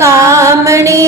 காமனே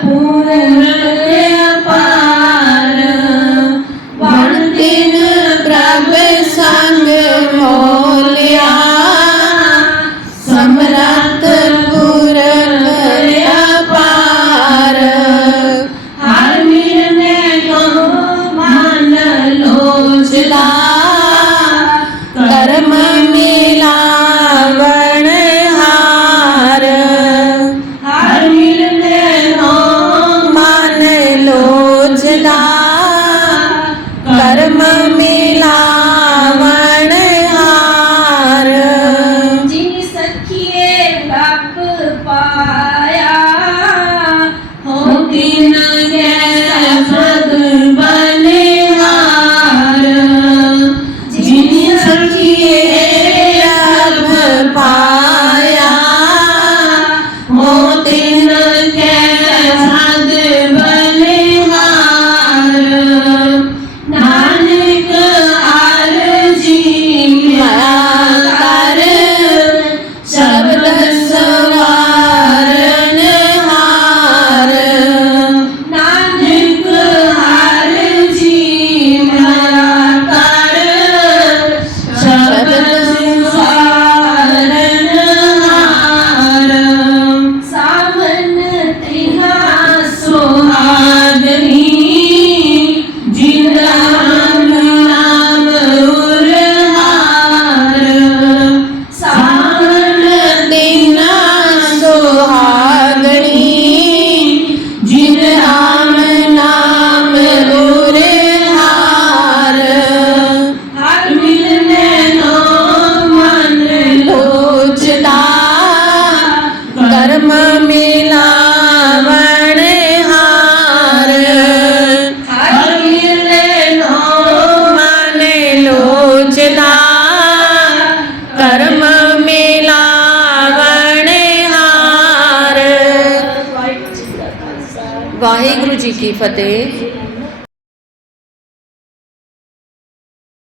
pura. कर्म मिला ਵਾਹਿਗੁਰੂ ਜੀ ਕੀ ਫਤਿਹ।